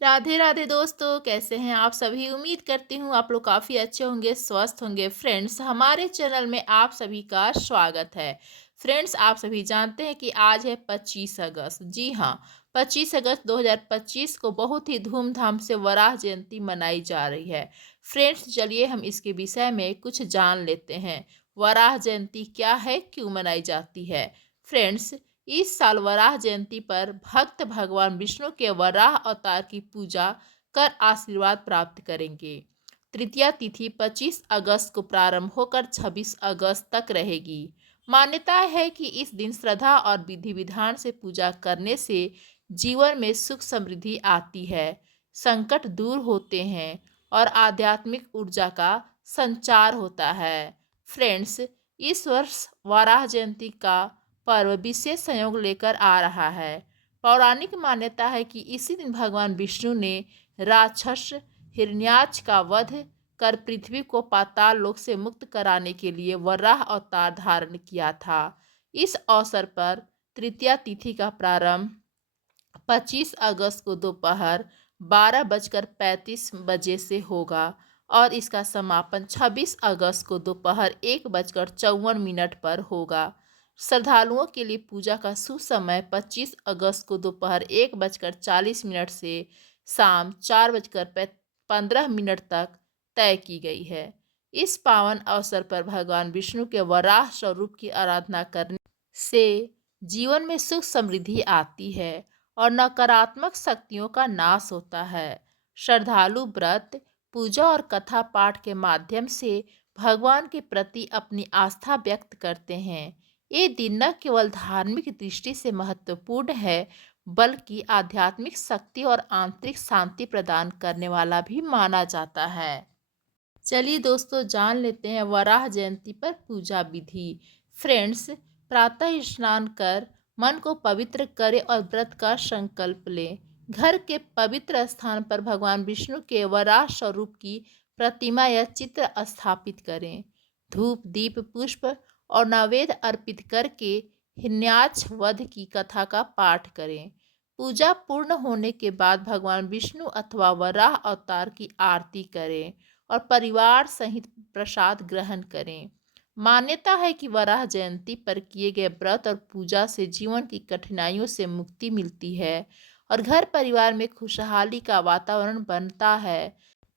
राधे राधे दोस्तों, कैसे हैं आप सभी। उम्मीद करती हूँ आप लोग काफ़ी अच्छे होंगे, स्वस्थ होंगे। फ्रेंड्स, हमारे चैनल में आप सभी का स्वागत है। फ्रेंड्स, आप सभी जानते हैं कि आज है 25 अगस्त। जी हाँ, 25 अगस्त 2025 को बहुत ही धूमधाम से वराह जयंती मनाई जा रही है। फ्रेंड्स, चलिए हम इसके विषय में कुछ जान लेते हैं। वराह जयंती क्या है, क्यों मनाई जाती है। फ्रेंड्स, इस साल वराह जयंती पर भक्त भगवान विष्णु के वराह अवतार की पूजा कर आशीर्वाद प्राप्त करेंगे। तृतीया तिथि 25 अगस्त को प्रारंभ होकर 26 अगस्त तक रहेगी। मान्यता है कि इस दिन श्रद्धा और विधि विधान से पूजा करने से जीवन में सुख समृद्धि आती है, संकट दूर होते हैं और आध्यात्मिक ऊर्जा का संचार होता है। फ्रेंड्स, इस वर्ष वराह जयंती का पर्व विशेष संयोग लेकर आ रहा है। पौराणिक मान्यता है कि इसी दिन भगवान विष्णु ने राक्षस हिरण्याक्ष का वध कर पृथ्वी को पाताल लोक से मुक्त कराने के लिए वराह अवतार धारण किया था। इस अवसर पर तृतीया तिथि का प्रारंभ 25 अगस्त को दोपहर 12:35 से होगा और इसका समापन 26 अगस्त को दोपहर 1:54 पर होगा। श्रद्धालुओं के लिए पूजा का शुभ समय 25 अगस्त को दोपहर 1:40 से शाम 4:15 तक तय की गई है। इस पावन अवसर पर भगवान विष्णु के वराह स्वरूप की आराधना करने से जीवन में सुख समृद्धि आती है और नकारात्मक शक्तियों का नाश होता है। श्रद्धालु व्रत, पूजा और कथा पाठ के माध्यम से भगवान के प्रति अपनी आस्था व्यक्त करते हैं। ये दिन न केवल धार्मिक दृष्टि से महत्वपूर्ण है, बल्कि आध्यात्मिक शक्ति और आंतरिक शांति प्रदान करने वाला भी माना जाता है। चलिए दोस्तों, जान लेते हैं वराह जयंती पर पूजा विधि। फ्रेंड्स, प्रातः स्नान कर मन को पवित्र करें और व्रत का संकल्प लें। घर के पवित्र स्थान पर भगवान विष्णु के वराह स्वरूप की प्रतिमा या चित्र स्थापित करें। धूप, दीप, पुष्प और नैवेद्य अर्पित करके हिरण्याक्ष वध की कथा का पाठ करें। पूजा पूर्ण होने के बाद भगवान विष्णु अथवा वराह अवतार की आरती करें और परिवार सहित प्रसाद ग्रहण करें। मान्यता है कि वराह जयंती पर किए गए व्रत और पूजा से जीवन की कठिनाइयों से मुक्ति मिलती है और घर परिवार में खुशहाली का वातावरण बनता है।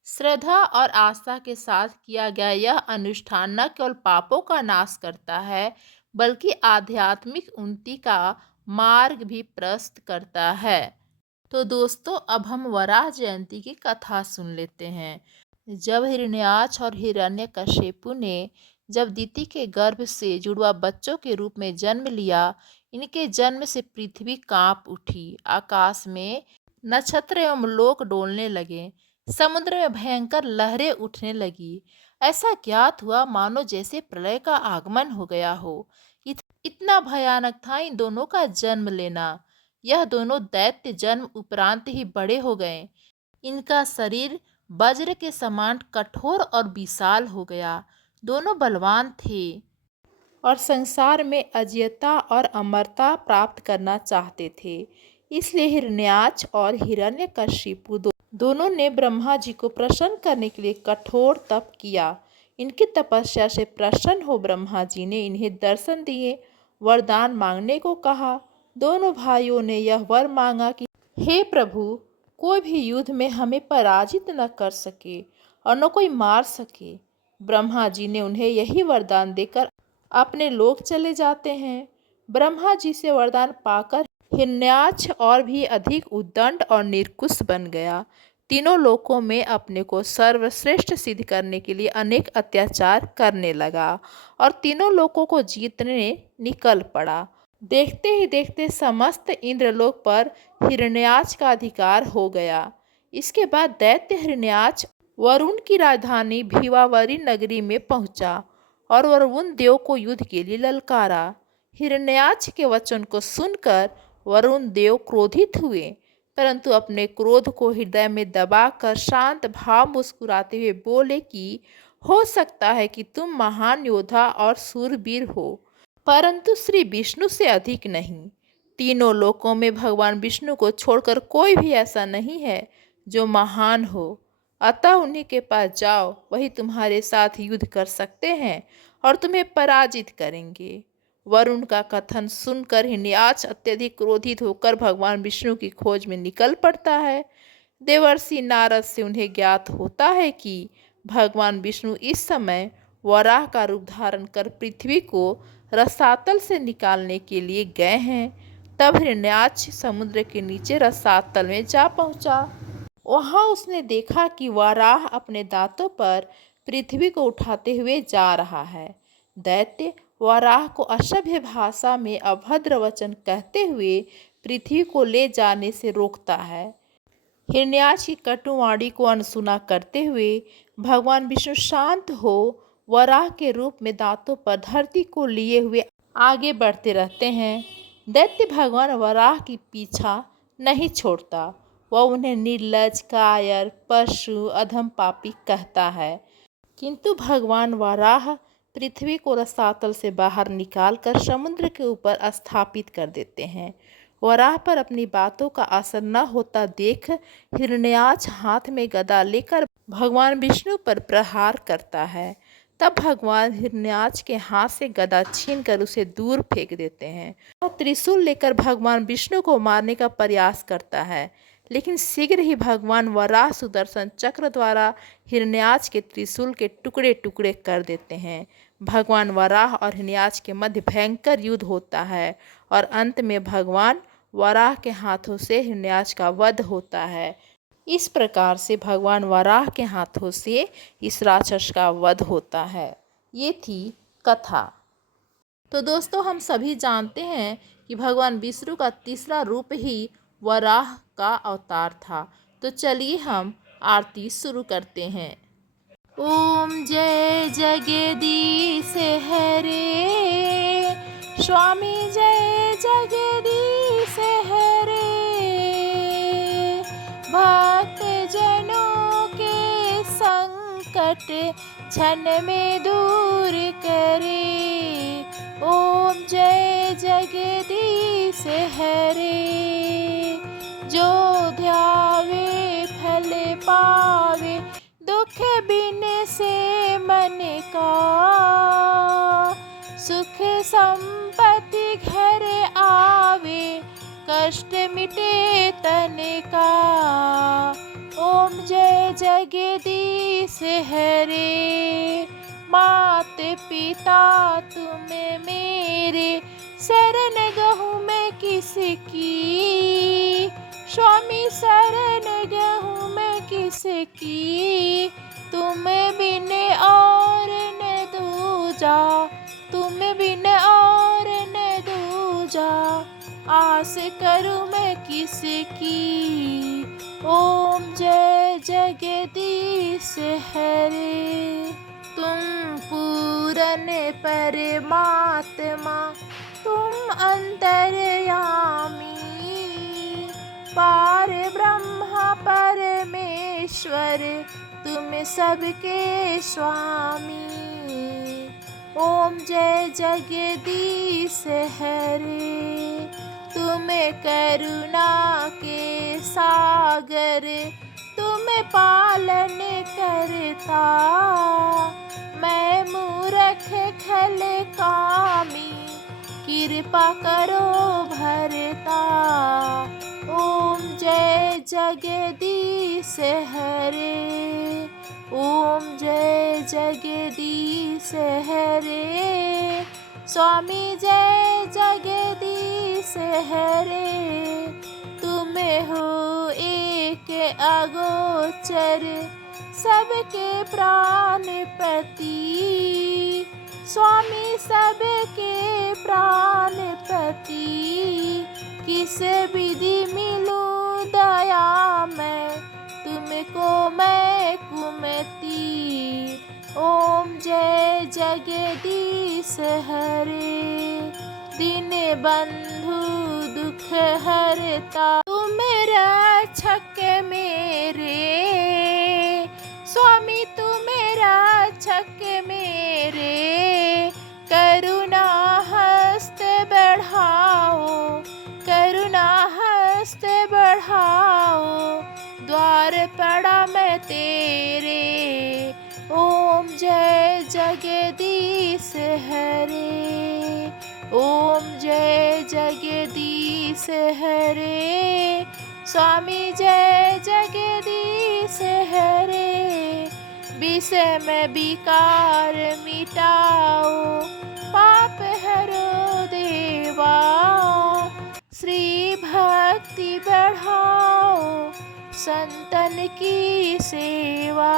श्रद्धा और आस्था के साथ किया गया यह अनुष्ठान न केवल पापों का नाश करता है, बल्कि आध्यात्मिक उन्नति का मार्ग भी प्रशस्त करता है। तो दोस्तों, अब हम वराह जयंती की कथा सुन लेते हैं। जब हिरण्याक्ष और हिरण्यकशिपु ने जब दिति के गर्भ से जुड़वा बच्चों के रूप में जन्म लिया, इनके जन्म से पृथ्वी कांप उठी, आकाश में नक्षत्र एवं लोक डोलने लगे, समुद्र में भयंकर लहरें उठने लगी। ऐसा ज्ञात हुआ मानो जैसे प्रलय का आगमन हो गया हो। इतना भयानक था इन दोनों का जन्म लेना। यह दोनों दैत्य जन्म उपरांत ही बड़े हो गए। इनका शरीर वज्र के समान कठोर और विशाल हो गया। दोनों बलवान थे और संसार में अजेयता और अमरता प्राप्त करना चाहते थे। इसलिए हिरण्याक्ष और हिरण्यकशिपु दोनों ने ब्रह्मा जी को प्रसन्न करने के लिए कठोर तप किया। इनकी तपस्या से प्रसन्न हो ब्रह्मा जी ने इन्हें दर्शन दिए, वरदान मांगने को कहा। दोनों भाइयों ने यह वर मांगा कि हे प्रभु, कोई भी युद्ध में हमें पराजित न कर सके और न कोई मार सके। ब्रह्मा जी ने उन्हें यही वरदान देकर अपने लोक चले जाते हैं। ब्रह्मा जी से वरदान पाकर हिरण्याक्ष और भी अधिक उद्दंड और निर्कुश बन गया। तीनों लोकों में अपने को सर्वश्रेष्ठ सिद्ध करने के लिए अनेक अत्याचार करने लगा और तीनों लोकों को जीतने निकल पड़ा। देखते ही देखते समस्त इंद्रलोक पर हिरण्याक्ष का अधिकार हो गया। इसके बाद दैत्य हिरण्याक्ष वरुण की राजधानी भीवावरी नगरी में पहुंचा और वरुण देव को युद्ध के लिए ललकारा। हिरण्याक्ष के वचन को सुनकर वरुण देव क्रोधित हुए, परंतु अपने क्रोध को हृदय में दबाकर शांत भाव मुस्कुराते हुए बोले कि हो सकता है कि तुम महान योद्धा और शूरवीर हो, परंतु श्री विष्णु से अधिक नहीं। तीनों लोकों में भगवान विष्णु को छोड़कर कोई भी ऐसा नहीं है जो महान हो, अतः उन्हीं के पास जाओ, वही तुम्हारे साथ युद्ध कर सकते हैं और तुम्हें पराजित करेंगे। वरुण का कथन सुनकर हिरण्याक्ष अत्यधिक क्रोधित होकर भगवान विष्णु की खोज में निकल पड़ता है। देवर्षि नारद से उन्हें ज्ञात होता है कि भगवान विष्णु इस समय वराह का रूप धारण कर पृथ्वी को रसातल से निकालने के लिए गए हैं। तब हिरण्याक्ष समुद्र के नीचे रसातल में जा पहुंचा। वहां उसने देखा कि वराह अपने दांतों पर पृथ्वी को उठाते हुए जा रहा है। दैत्य वराह को असभ्य भाषा में अभद्र वचन कहते हुए पृथ्वी को ले जाने से रोकता है। हिरण्याक्ष की कटुवाणी को अनसुना करते हुए भगवान विष्णु शांत हो वराह के रूप में दांतों पर धरती को लिए हुए आगे बढ़ते रहते हैं। दैत्य भगवान वराह की पीछा नहीं छोड़ता। वह उन्हें निर्लज, कायर, पशु, अधम, पापी कहता है। किंतु भगवान वराह पृथ्वी को रसातल से बाहर निकालकर समुद्र के ऊपर स्थापित कर देते हैं। वराह पर अपनी बातों का असर न होता देख हिरण्याक्ष हाथ में गदा लेकर भगवान विष्णु पर प्रहार करता है। तब भगवान हिरण्याक्ष के हाथ से गदा छीनकर उसे दूर फेंक देते हैं। वह त्रिशूल लेकर भगवान विष्णु को मारने का प्रयास करता है, लेकिन शीघ्र ही भगवान वराह सुदर्शन चक्र द्वारा हिरण्याक्ष के त्रिशूल के टुकड़े टुकड़े कर देते हैं। भगवान वराह और हिरण्याक्ष के मध्य भयंकर युद्ध होता है और अंत में भगवान वराह के हाथों से हिरण्याक्ष का वध होता है। इस प्रकार से भगवान वराह के हाथों से इस राक्षस का वध होता है। ये थी कथा। तो दोस्तों, हम सभी जानते हैं कि भगवान विष्णु का तीसरा रूप ही वराह का अवतार था। तो चलिए हम आरती शुरू करते हैं। ओम जय जगदीश हरे, स्वामी जय जगदीश हरे, भक्त जनों के संकट क्षण में दूर करे। ओम जय जगदीश हरे, जो ध्यावे फल पावे, दुख बिन से मन का, सुख संपत्ति घर आवे, कष्ट मिटे तन का। ओम जय जगदीश हरे, मात पिता तुम मेरे, शरण गहूँ मैं किसकी, स्वामी शरण गहूँ मैं किसकी, तुम बिन और न दूजा, तुम बिन और न दूजा, आस करूँ मैं किसकी। ओम जय जगदीश हरे, तुम पूरन परमात्मा, तुम अंतर्यामी, पार ब्रह्मा परमेश्वर, तुम सबके स्वामी। ओम जय जगदीश हरे, तुम करुणा के सागर, तुम पालन करता, मैं मूर्ख खल कामी, कृपा करो भरता। ओम जय जगदीश हरे, ओम जय जगदीश हरे, स्वामी जय जगदीश हरे, तुम हो एक अगोचर, सबके प्राणपति, स्वामी सबके प्राणपति, किस विधि मिलूं दया मैं, तुमको मैं कुमति। ओम जय जगदीश हरे, दीन बंधु दुख हरता, तुम रक्षक मेरे, स्वामी तुम रक्षक मेरे, करुणा हस्त बढ़ाओ, करुणा हस्त बढ़ाओ, द्वार द्वार पड़ा मैं तेरे। ओम जय जगदीश हरे, ओम जय जगदीश हरे, स्वामी जय जगदीश हरे। विषय में विकार मिटाओ, पाप हरो देवा, श्री भक्ति बढ़ाओ, संतन की सेवा।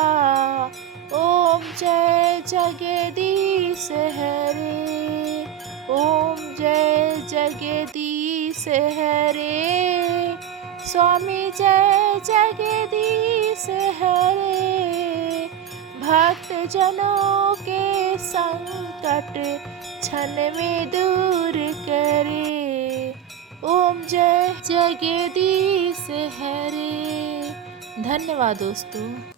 ओम जय जगदीश हरे, ओम जय जगदीश हरे, स्वामी जय जगदीश हरे। भक्त जनों के संकट क्षण में दूर करे। ओम जय जगदीश हरे। धन्यवाद दोस्तों।